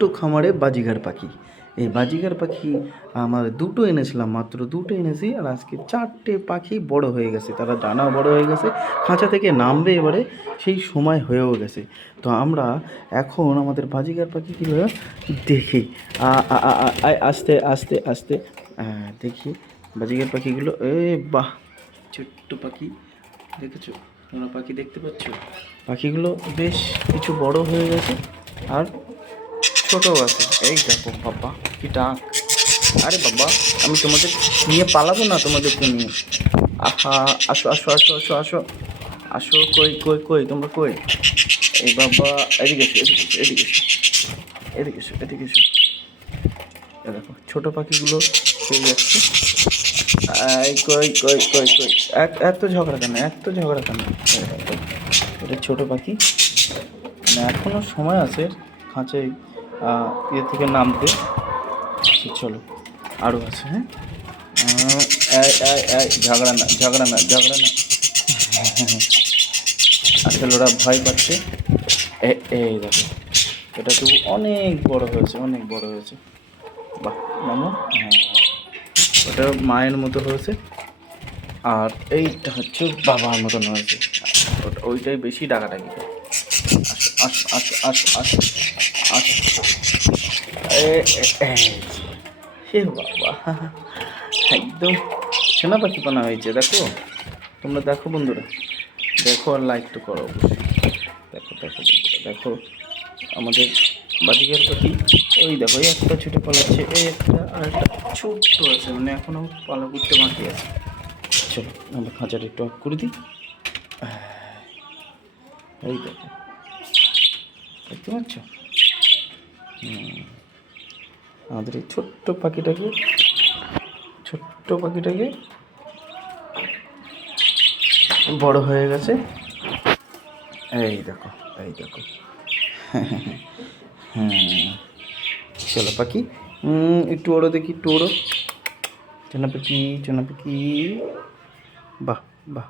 ছোট্ট খামারে বাজিগার পাখি। এই বাজিগার পাখি আমার দুটো এনেছিলাম, মাত্র দুটো এনেছি। আর আজকে চারটে পাখি বড় হয়ে গেছে, তারা ডানাও বড় হয়ে গেছে, খাঁচা থেকে নামবে এবারে সেই সময় হয়েও গেছে। তো আমরা এখন আমাদের বাজিগার পাখিগুলো দেখি। আস্তে আস্তে আস্তে দেখি বাজিগার পাখিগুলো। বাহ, ছোট্ট পাখি দেখেছো তোমরা? পাখি দেখতে পাচ্ছ? পাখিগুলো বেশ কিছু বড় হয়ে গেছে আর ছোটও আছে। এই দেখো বাবা, কি ডাক! আরে বাবা, আমি তোমাদের নিয়ে পালাবো না, তোমাদেরকে নিয়ে। আহা, আসো আসো আসো আসো আসো আসো। কই কই কই তোমরা কই? এই বাবা, এদিকে এসো এদিকে এসো এদিকে এসো এদিকে এসো এদিকে এসো। এই দেখো ছোট পাখিগুলো পেয়ে যাচ্ছে। এই কই কই কই কই, এত ঝগড়া কেন, এত ঝগড়া কেন? এই দেখো, এটা ছোট পাখি, মানে এখনো সময় আছে খাঁচায় ইয়ে থেকে নামতে। চলো, আরও আছে। হ্যাঁ, ঝগড়া না ঝগড়া না ঝগড়া না। আসলে ওরা ভয় পাচ্ছে। এই দেখো, এটা তো অনেক বড় হয়েছে, অনেক বড় হয়েছে। বাহ মামু, হ্যাঁ, ওটা মায়ের মতো হয়েছে আর এইটা হচ্ছে বাবার মতন হয়েছে। ওইটাই বেশি ডাকাডাকি করে। আসো আসো আসো আসো আসো আসো। হে বাবা, একদম সেনা পাখি বানা হয়েছে। দেখো তোমরা, দেখো বন্ধুরা, দেখো আর লাইক তো করো অবশ্যই। দেখো দেখো বন্ধুরা, দেখো আমাদের বাজিকার পাখি। ওই দেখো, এই একটা ছুটে পালাচ্ছে, এই একটা আর একটা ছোট্ট আছে, মানে এখনও পালা করতে বাকি আছে। চলো আমরা খাঁচাটা একটু অফ করে দিই। এই দেখো, দেখতে পাচ্ছ? আমাদের এই ছোট্ট পাখিটাকে বড় হয়ে গেছে। এই দেখো, এই দেখো। হ্যাঁ, চলো পাখি, একটু ওড়ো দেখি, একটু ওড়ো। চেনা পাখি, চেনা পাখি। বাহ বাহ।